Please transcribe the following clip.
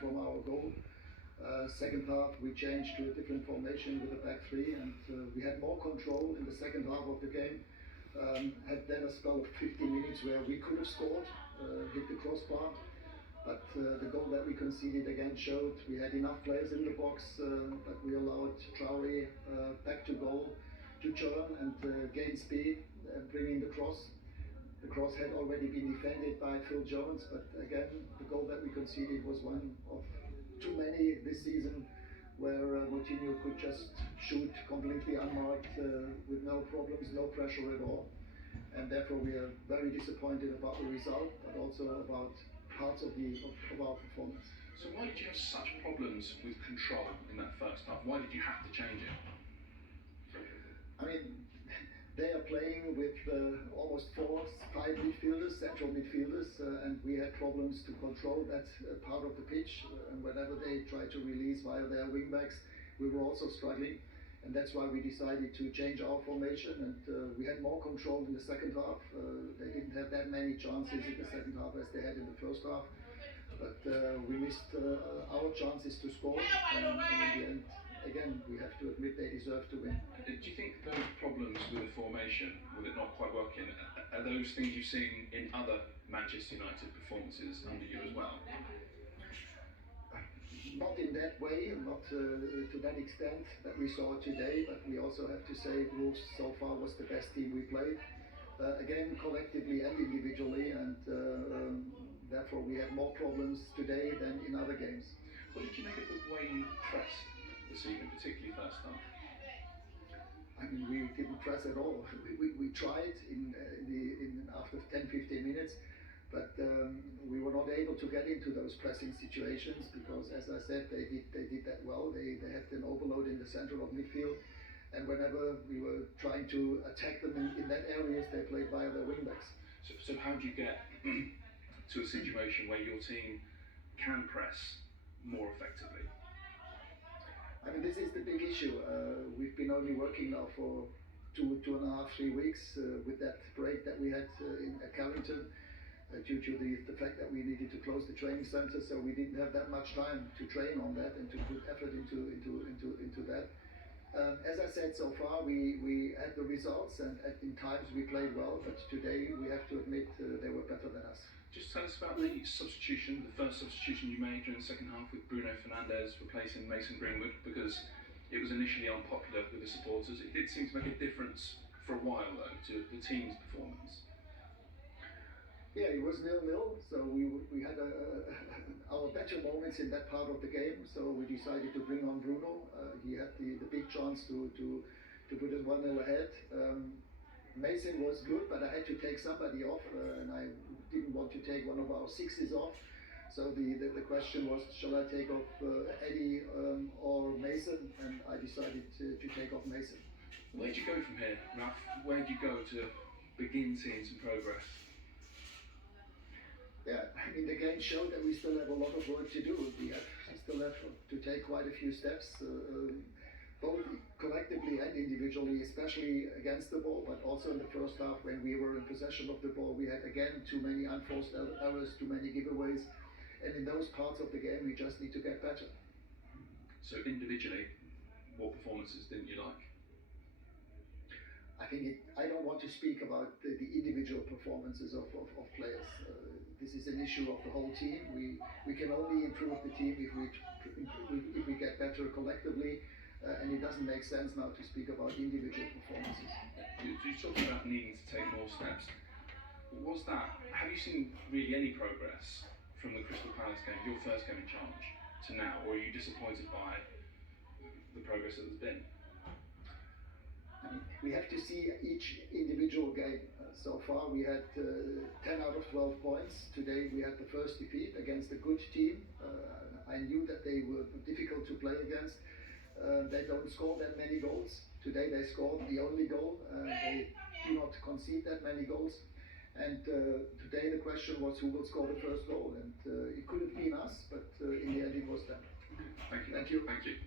from our goal. Second half we changed to a different formation with a back three, and we had more control in the second half of the game. Had then a spell of 15 minutes where we could have scored, hit the crossbar, but the goal that we conceded again showed we had enough players in the box, but we allowed Traore back to goal to turn and gain speed, bring in the cross. The cross had already been defended by Phil Jones, but again the goal that we conceded was one of too many this season, where Moutinho could just shoot completely unmarked with no problems, no pressure at all. And therefore we are very disappointed about the result, but also about parts of our performance. So why did you have such problems with control in that first half? Why did you have to change it? I mean, they are playing with almost 4-5 midfielders, central midfielders, and we had problems to control that part of the pitch. And whenever they tried to release via their wingbacks, we were also struggling. And that's why we decided to change our formation, and we had more control in the second half. They didn't have that many chances in the second half as they had in the first half. But we missed our chances to score, and in the end, again, we have to admit they deserve to win. Do you think those problems with the formation, with it not quite working, are those things you've seen in other Manchester United performances under you as well? Not in that way, not to that extent that we saw today, but we also have to say Wolves so far was the best team we played. Again, collectively and individually, and therefore we had more problems today than in other games. What did you make of the way you pressed this evening, particularly first half? I mean, we didn't press at all. We tried after 10-15 minutes, but we were not able to get into those pressing situations because, as I said, they did that well. They had an overload in the center of midfield, and whenever we were trying to attack them in that areas, they played via their wingbacks. So how do you get to a situation where your team can press more effectively? I mean, this is the big issue. We've been only working now for 2.5, 3 weeks with that break that we had at Carrington. Due to the fact that we needed to close the training center, so we didn't have that much time to train on that and to put effort into that. As I said, so far we had the results, and in times we played well, but today we have to admit they were better than us. Just tell us about the substitution, the first substitution you made during the second half with Bruno Fernandes replacing Mason Greenwood, because it was initially unpopular with the supporters. It did seem to make a difference for a while though to the team's performance. Yeah, it was 0-0, so we had our better moments in that part of the game, so we decided to bring on Bruno. He had the big chance to put us 1-0 ahead. Mason was good, but I had to take somebody off, and I didn't want to take one of our sixes off. So the question was, shall I take off Eddie or Mason? And I decided to take off Mason. Where'd you go from here, Ralf? Where'd you go to begin seeing some progress? Yeah, I mean, the game showed that we still have a lot of work to do. We still have to take quite a few steps, both collectively and individually, especially against the ball, but also in the first half when we were in possession of the ball. We had, again, too many unforced errors, too many giveaways, and in those parts of the game we just need to get better. So individually, what performances didn't you like? I don't want to speak about the individual performances of players. This is an issue of the whole team. We can only improve the team if we get better collectively, and it doesn't make sense now to speak about individual performances. You talked about needing to take more steps. Have you seen really any progress from the Crystal Palace game, your first game in charge, to now, or are you disappointed by the progress that there's been? We have to see each individual game. So far we had 10 out of 12 points. Today we had the first defeat against a good team. I knew that they were difficult to play against. They don't score that many goals. Today they scored the only goal. They do not concede that many goals. And today the question was who will score the first goal. And it could have been us, but in the end it was them. Thank you. Thank you. Thank you.